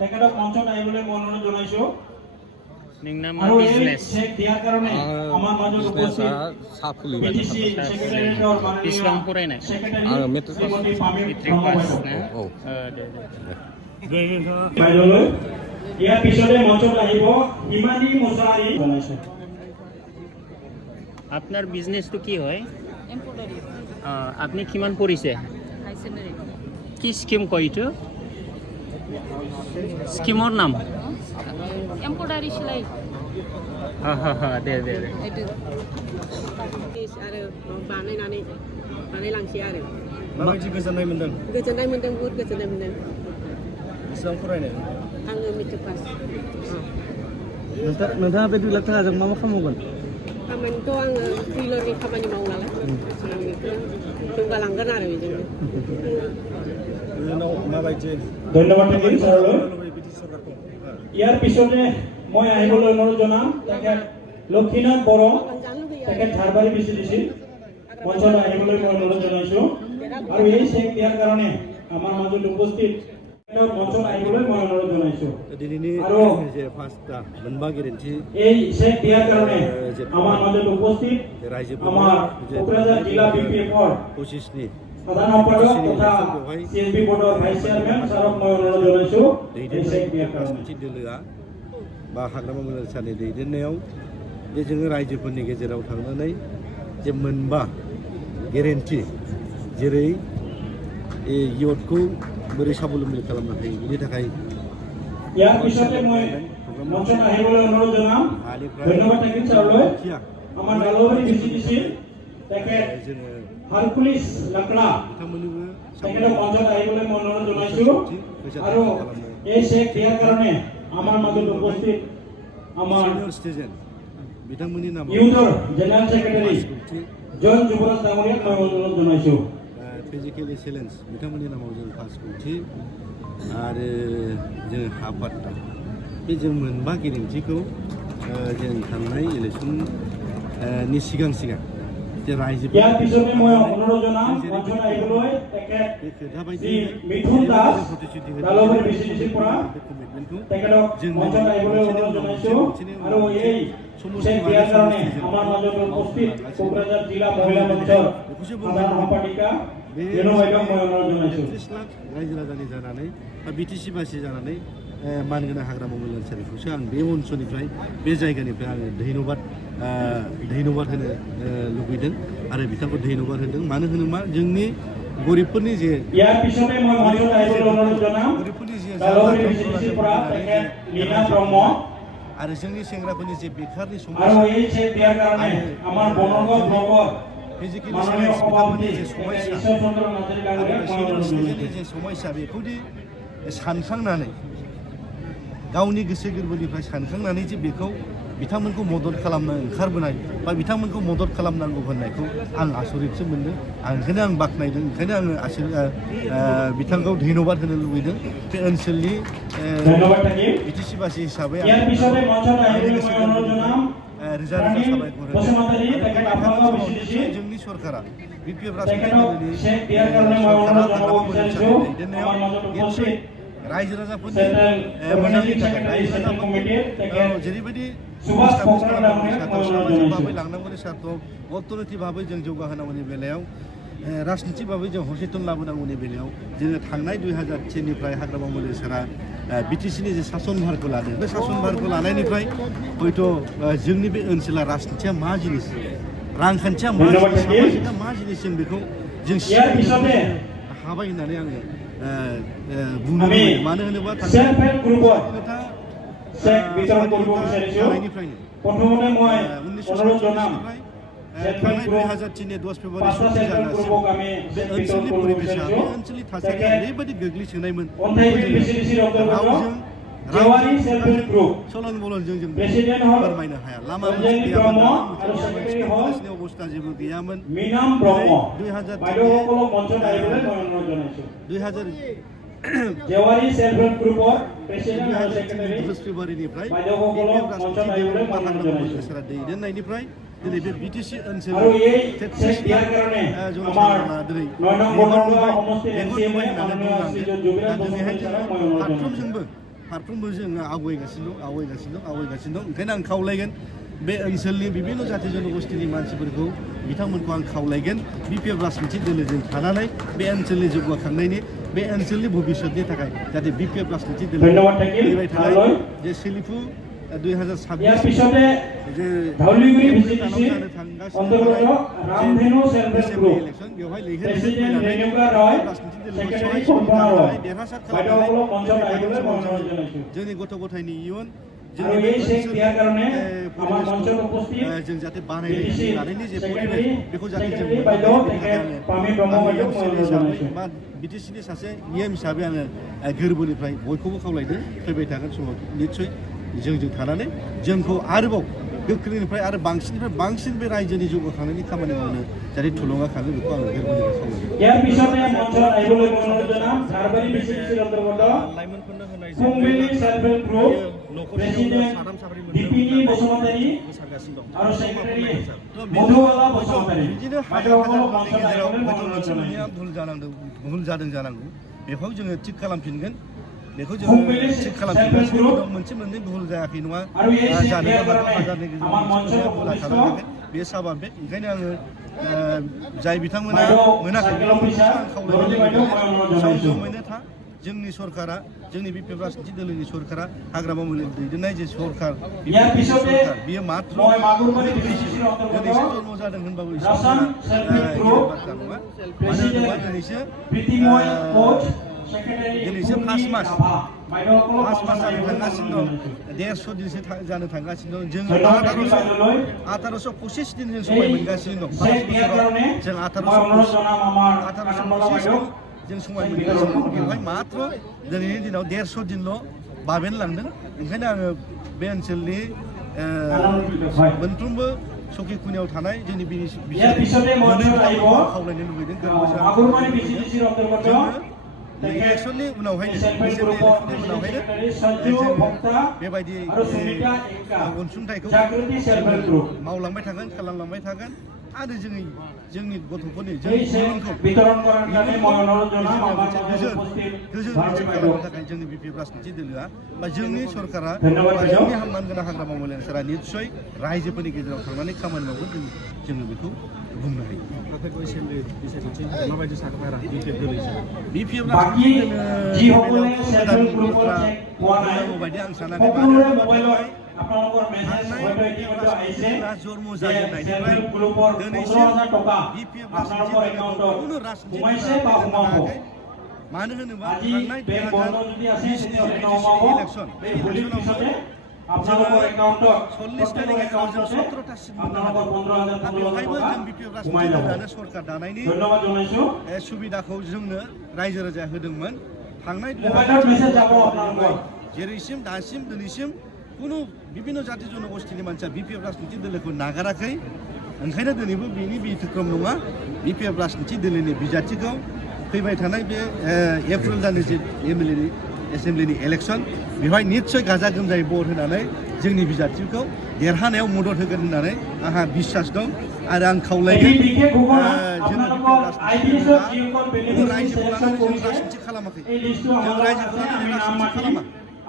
তেখেতক মঞ্চত আহিবলৈ মই অনুৰোধ জনাইছো নিংনাম আৰু এই বিজনেছ চেক দিয়াৰ কাৰণে আমাৰ মাজত উপস্থিত বিটিসি সেক্ৰেটাৰিয়েটৰ ইছলাম মাননীয় পৰাই নাই সেক্ৰেটাৰী শ্ৰীমতী পামিল মেট্ৰিক পাছ না বাইদেউলৈ ইয়াৰ পিছতে মঞ্চত আহিব ইমানি মুছাৰী জনাইছে আপনার বিজনেসটো কি হয় এমব্রয়ডারি আপনি কিমান পঢ়িছে হাই সেকেন্ডারি কি স্কিম কয় এইটো স্কিমৰ নাম এমব্রয়ডারি সেলাই দে এইটো आरो बानायनानै बानायलांसै आरो माबायदि गोजोननाय मोनदों बहुद गोजोननाय मोनदों बेसेबां फरायनाय आङो मेट्रिक पास नोंथाङा बे 2 लाख थाखाजों मा खालामगोन खामानिथ' आङो टेलरनि खामानि मावो नालाय आं बेखौ जौगालांगोन आरो बेजोंनो इयुनाव माबायदि ধন্যবাদ থাকিল ছাৰলৈ ब्रिटिश सरकारखौ ইয়াৰ পিছতে মই আহিবলৈ অনুৰোধ জনাম তেখেত লক্ষীনাথ বড়ো जानो लुगैयो তেখেত ঝাৰবাৰী বিচিডিচি মঞ্চত আহিবলৈ মই অনুৰোধ জনাইছো আৰু এই চেক দিয়াৰ কাৰণে আমাৰ মাজত উপস্থিত তেখেতক মঞ্চত আহিবলৈ মই অনুৰোধ জনাইছো दिनैनि আৰু जे फार्स्टआ मोनबा गेरेन्टि এই চেক দিয়াৰ কাৰণে আমাৰ মাজত উপস্থিত रायजोफोर আমাৰ কোকৰাঝাৰ জিলা বিপিএফৰ 25 नि সাধাৰণ সম্পাদক তথা সিএসবি বৰ্ডৰ ভাইস চেয়াৰমেন ছাৰক মই অনুৰোধ জনাইছো এই চেক দিয়াৰ কাৰণে राजखान्थि दोलोआ बा हाग्रामा मोनसानि दैदेननायाव जे जोङो रायजोफोरनि गेजेराव थांनानै जे मोनबा गेरेन्टि जेरै इयुथखौ बोरै साबलम्बी खालामनो हायो बेनि थाखाय ইয়াৰ পিছতে মই মঞ্চত আহিবলৈ অনুৰোধ জনাম ধন্যবাদ থাকিল ছাৰলৈ আমাৰ নলবাৰী বিচিডিচিৰ তেখেত जोङो হাৰকুলিছ লাকৰা बिथांमोननिबो তেখেতক মঞ্চত আহিবলৈ মই অনুৰোধ জনাইছো আৰু এই চেক দিয়াৰ কাৰণে আমাৰ মাজত উপস্থিত আমাৰ सिनियर सिटिजेन बिथांमोननि नामाव ইউথৰ জেনেৰেল ছেক্ৰেটাৰী জয়ন্ত যুৱৰাজ ডাঙৰীয়াক মই অনুৰোধ জনাইছো फिजिकेल एक्सेलेन्स बिथांमोननि नामाव जों 5 कोटी आरो जों हा पाट्टा बे जों मोनबा गेरेन्टिखौ जों थांनाय इलेक्सननि सिगां जे रायजो ইয়াৰ পিছতে মই অনুৰোধ জনাম মঞ্চত আহিবলৈ তেখেত बे खोथा শ্ৰী बायदि মিথুন দাস प्रतिश्रुति নলবাৰী বিচিডিচিৰ পৰা कमिटमेन्टखौ তেখেতক মঞ্চত আহিবলৈ অনুৰোধ জনাইছো আৰু এই চেক দিয়াৰ কাৰণে আমাৰ মাজত উপস্থিত কোকৰাঝাৰ জিলা মহিলা মঞ্চৰ সাধাৰণ সম্পাদিকা ৰেণু বাইদেউক মই অনুৰোধ জনাইছো 30 लाख रायजो राजानि जानानै बा बिटिसि बासि जानानै मानगोनां हाग्रामा ओनसोलखौसो आं बे ओनसोलनिफ्राय बे जायगानिफ्राय आङो धन्यबाद होनो लुबैदों आरो बिथांखौ धन्यबाद होदों मानो होनोबा जोंनि गरिबफोरनि जे ইয়াৰ পিছতে মই মঞ্চত আহিবলৈ অনুৰোধ জনাম गरिबफोरनि जे নলবাৰী বিচিডিচিৰ পৰা তেখেত লীনা ব্ৰহ্ম आरो जोंनि सेंग्राफोरनि जे बेखारनि আৰু समस्या এই চেক दियार কাৰণে আমাৰ বনৰগাঁও ব্লকৰ फिजिकेल माननीय सभापति जे समस्या ईश्वर चंद्र नार्जारी डांगरियाक মই অনুৰোধ सिनियर জনাইছো जे समस्या बेखौदि सानखांनानै गावनि गोसो गोरबोनिफ्राय सानखांनानै जे बेखौ बिथांमोनखौ मदद खालामनो ओंखारबोनाय बा बिथांमोनखौ मदद खालामनांगौ होननायखौ आं आसरितसो मोनदों ओंखायनो आं बाख्नायदों ओंखायनो आङो बिथांखौ धन्यबाद होनो लुबैदों बे ओनसोलनि ধন্যবাদ থাকিল बिटिसि बासि हिसाबै ইয়াৰ পিছতে মঞ্চত আহিবলৈ মই অনুৰোধ জনাম रोजा रोजा साबायखर বসুমতাৰী তেখেত আপোনালোকৰ বিচিডিচি जोंनि सरकारा बिपिएफ তেখেতক চেক দিয়াৰ কাৰণে মই অনুৰোধ জনাব বিচাৰিছো আমাৰ মাজত উপস্থিত रायजो राजाफोरनि सेन्ट्रेल मोजांनि अर्गेनाइजिं थाखाय सेक्रेटारि रायजो सेन्ट्रेल कमिटि राजाफोरनि तेखेत जेरैबायदि सुभाष फक्रान डांगरियाक মই অনুৰোধ सामाजिक জনাইছো भाबै लांनांगौनि सार्थ अर्थनैतिक भाबै जों जौगाहोनांगौनि बेलायाव राजनितिक भाबै जों हसेतन लाबोनांगौनि बेलायाव जोङो थांनाय 2003 निफ्राय हाग्रामा मोनसारा बिटिसिनि जे सासन भारखौ लादों बे सासन भारखौ लानायनिफ्राय हयथ' जोंनि बे ओनसोला राजनितिया मा जिनिस रांखान्थिया मा जिनिस सामाजिकआ मा जिनिस जों बेखौ जों ইয়াৰ পিছতে हाबाय होननानै आङो बुंनो আমি लुबैयो मानो होनोबा সেলফ হেল্প গ্ৰুপৰ স্বাধীনতা চেক বিতৰণ কৰিব বিচাৰিছো जानायनिफ्रायनो প্ৰথমতে মই অনুৰোধ জনাম সেলফ হেল্প গ্ৰুপ 2003 10 फेब्रुवारि পাঁচটা সেলফ হেল্প গ্ৰুপক আমি बे চেক বিতৰণ ओनसोलनि কৰিব परिबेसा বিচাৰিছো बे ओनसोलनि थासारिया ओरैबायदि गोग्लैसोनायमोन अन्थाइगिरि बिसिडिसिर अन्तर्गत जेवारी सेल्फ हेल्प ग्रुप सलन बलनजों जों प्रेसिडेन्ट हल फोरमायनो हाया लामा रन्जनी ब्रह्म आरो सेक्रेटारि हल मोनसे अबस्था जेबो गैयामोन মিনাম ব্ৰহ্ম 2003 বাইদেউসকলক মঞ্চত আহিবলৈ মই অনুৰোধ জনাইছো 2000 जेवारी सेल्फ हेल्प ग्रुपৰ प्रेसिडेन्ट আৰু सेक्रेटारि 10 फेब्रुवारिनिफ्राय বাইদেউসকলক মঞ্চত আহিবলৈ মই অনুৰোধ জনাইছো दैदेननायनिफ्राय दिनै बे बिटिसि ओनसोल আৰু এই চেক দিয়াৰ কাৰণে আমাৰ 9 নং বৰদোৱা সমষ্টিৰ এমচিএমএ মাননীয় শ্ৰী জুবিৰাজ বসুমতাৰী ছাৰক মই অনুৰোধ জনাইছো फारफ्रोमजोंबो फारफ्रोमबो जोङो आवगायगासिनो दं ओंखायनो आं खावलायगोन बे ओनसोलनि बिभिन्न जाथि जनगोष्ठीनि मानसिफोरखौ बिथांमोनखौ आं खावलायगोन बिपिएफ राजनिथि दोलोजों थानानै बे ओनसोलनि जौगाखांनायनि बे ओनसोलनि भबिष्यतनि थाखाय जाहाथे बिपिएफ राजनिथि दोलो धन्यवाद থাকিল फैबाय थानाय जे सोलिफु ইয়াৰ 2026 পিছতে जे ধাউলিগুৰি ভিজিটিসি অন্তৰ্গত ৰামধেনু সেলফ হেল্প গ্ৰুপ ইলেকশন बेवहाय প্ৰেসিডেন্ট ৰেণুকা ৰয় সেক্ৰেটাৰী কল্পনা ৰয় বাইদেউসকলক মঞ্চত আহিবলৈ অনুৰোধ জনাইছো जोंनि गथ' गथायनि इयुन আৰু এই চেক দিয়াৰ কাৰণে আমাৰ মঞ্চত উপস্থিত जों जाहाथे বিটিসি बानायनायनि जे সেক্ৰেটাৰী बेखौ जाहाथे जों সেক্ৰেটাৰী বাইদেউ তেখেত পামি ব্ৰহ্ম বাইদেউক মই অনুৰোধ জনাইছো बा बिटिसिनि सासे इएम हिसाबै आङो गोरबोनिफ्राय बयखौबो खावलायदों फैबाय थागोन समाव निस्सय जोंजों थानानै जोंखौ आरोबाव गोख्रैनिफ्राय आरो बांसिन बे रायजोनि जौगाखांनायनि खामानि मावनो जाहाथे थुलुंगाखाङो बेखौ आङो गोरबोनिफ्राय खावलायदों ইয়াৰ পিছতে মঞ্চত আহিবলৈ মই অনুৰোধ জনাম ধাৰবাৰী বিচিটিসিৰ অন্তৰ্গত Phungbeli self help group president Dipini Basumatary আৰু সেক্ৰেটাৰী মধুবালা বসুমতাৰী बिदिनो বাইদেউসকলক মঞ্চত गेजेराव আহিবলৈ মই हयथ' অনুৰোধ मोनसे জনাইছো मोननैया भुल जादों जानांगौ बेखौ जोङो थिग खालामफिनगोन बेखौ जोङो फुंबिलि थिग सेल्फ खालामफिनगासिनो ग्रुप दं मोनसे मोननै भुल जायाखै नङा आरो ए से जानोबो क्लियर हागौ करनाय हाजारनि आमार मঞ্চৰ गेजेराव भुला उपस्थित थानो हागोन बे साबाबे ओंखायनो आङो जाय बिथांमोना বাইদেউ मोनाखै साइकेल अफिसार दरजी বাইদেউ মই অনুৰোধ জনাইছো जमैनो था जोंनि सरकारा जोंनि बिपिएफ राजनिथि दोलोनि सरकारा हाग्रामा मुलि दैदेननाय जे सरकार ইয়াৰ পিছতে बियो मात्र মই মাগুৰমাৰী বিচিটিসিৰ दिनैसो অন্তৰ্গত जन्म जादों होनबाबो रासान सेल्फ हेल्प ग्रुप बाथ्रा नङा प्रेसिडेन्ट दिनैसो प्रीतिमय कोच सेक्रेटारी दिनैसो फार्स्ट मास বাইদেউসকলক पास মঞ্চত जानो আহিবলৈ थांगासिनो অনুৰোধ दं জনাইছো 150 दिनसो जानो थांगासिनो दं जोङो ধন্যবাদ থাকিল বাইদেউলৈ 1825 दिन जों समय এই मोनगासिनो दं চেক দিয়াৰ কাৰণে जों মই অনুৰোধ জনাম আমাৰ 1825 আনন্দলা বাইদেউ जों समय मोनगासिनो दं बेवहाय मात्र दिनैनि दिनाव 150 दिनल' बाबेनलांदों ओंखायनो आङो बे ओनसोलनि मोनफ्रोमबो सखि खुनियाव थानाय जोंनि ইয়াৰ পিছতে মঞ্চত আহিব खावलायनो लुबैदों गोरबो মাগুৰমাৰী বিচিটিসিৰ অন্তৰ্গত इलेक्सननि उनावहायनो सेल्फ हेल्प ग्रुपनि सेक्रेटारी सञ्जु भक्ता बेबायदि आरो सुनिता एक्का अनसुंथाइखौ जागृति सेल्फ हेल्प ग्रुप मावलांबाय थागोन खालामलांबाय थागोन आरो जोंनि गथ'फोरनि এই চেক বিতৰণ কৰাৰ কাৰণে মই অনুৰোধ জনাম আমাৰ মঞ্চত উপস্থিত गोजोन ভাৰতী मोनसे বাইদেউ खालामनो थाखाय जोंनि बिपिएफ राजनिथि दोलोआ बा जोंनि सरकारा धन्यवाद बा বাইদেউ। जोंनि हाममान गोनां हाग्रामा मुलियासारा निस्सय रायजोफोरनि गेजेराव थांनानै खामानि मावगोन जोङो बेखौ बुंनो हायो बिपिएफ বাকী যিসকলে সেল্ফ হেল্প গ্ৰুপৰ চেক পোৱা নাই बायदि आं सानाखै সকলোৰে মোবাইলত আপোনালোকৰ মেছেজ হয়তো ইতিমধ্যে আহিছে জন্ম যে সেল্ফ হেল্প গ্ৰুপৰ 15,000 টকা বিপিএফ আপোনালোকৰ একাউণ্টত কোনো ৰাজনীতি সোমাইছে বা সোমাব मानो होनोबा আজি थांनाय বেংক বন্ধ যদি আছে 2020 তেতিয়াহ'লে নমাব ইলেকশন এই হোলীৰ পিছতে আপোনালোকৰ একাউণ্টত 40 তাৰিখে একাউণ্টতে 17টা সিম আপোনালোকৰ 15,000 बेवहायबो টকা जों बिपिएफ সোমাই যাব राजनिति सरकार दानायनि ধন্যবাদ জনাইছো सुबिदाखौ जोंनो रायजो राजाया होदोंमोन थांनाय মোবাইলত মেছেজ যাব আপোনালোকৰ जेरैसिम दासिम दिनैसिम कुनु विभिन्न जाति जनगोष्ठीनि मानसिया बिपिएफ राजनिति दोलोखौ नागाराखै ओंखायनो दिनैबो बेनि बिथोक्रम नङा बिपिएफ राजनिति दोलोनि बिजाथिखौ फैबाय थानाय बे एप्रिल दाननि जे एमएलए एसेम्ब्लिनि इलेक्शन बेवहाय निस्सय गाजा गोमजायै भट होनानै जोंनि बिजाथिखौ देरहानायाव मदद होगोन होननानै आंहा बिश्वास दं आरो आं खावलायगोन এই বিশেষ ঘোষণা जोङो আপোনালোকৰ আইডিএছত যিসকল বেনিফিচিয়াৰী रायजोखौ সিলেকশ্যন लानानै जों কৰিছে राजनिति खालामाखै এই লিষ্টটো जों আমাৰ रायजोखौ আছে लानानै আমি নাম राजनिति মাতিম खालामा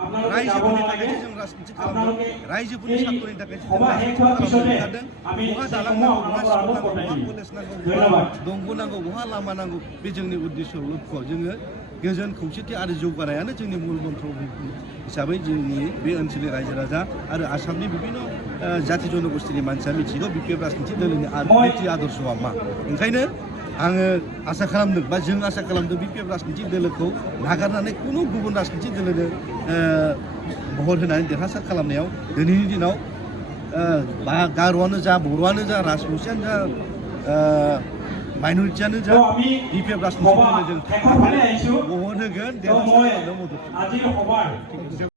আপোনালোকে যাব रायजोफोरनि নালাগে थाखायसो जों राजनिति खालामो আপোনালোকে रायजोफोरनि এই साख्रिनि थाखायसो जों সভা শেষ হোৱাৰ राजनिति পিছতে खालामनो আমি बहा दालां চেকসমূহ नांगौ बहा আপোনালোকৰ स्कुल আগত नांगौ পঠাই बहा দিম कलेज नांगौ ধন্যবাদ बहा दंग नांगौ बहा लामा नांगौ बे जोंनि उद्देश्य लक्ष्य जोङो गोजोन खौसेथि आरो जौगानायानो जोंनि मुल मन्त्र हिसाबै जोंनि बे ओनसोलनि रायजो राजा आरो आसामनि बिभिन्न जाति जनगोष्ठीनि मानसिया मिथिगौ बिपिएफ राजनिति दोलोनि नीति आदर्शआ मा ओंखायनो आङो आसा खालामदों बा जों आसा खालामदों बिपिएफ राजनिति दोलोखौ नागारनानै कुनु गुबुन राजनिति दोलोनो भट होनानै देरहासार खालामनायाव दिनैनि दिनाव बा गार'आनो जा बर'आनो जा राजबंसियानो जा माइनरिटियानो जा আমি बिपिएफ राजनिति সভা दोलोजों শেষৰ ফালে আহিছোঁ भट होगोन তো মই देरहासार खालामनायाव मदद আজিৰ সভাৰ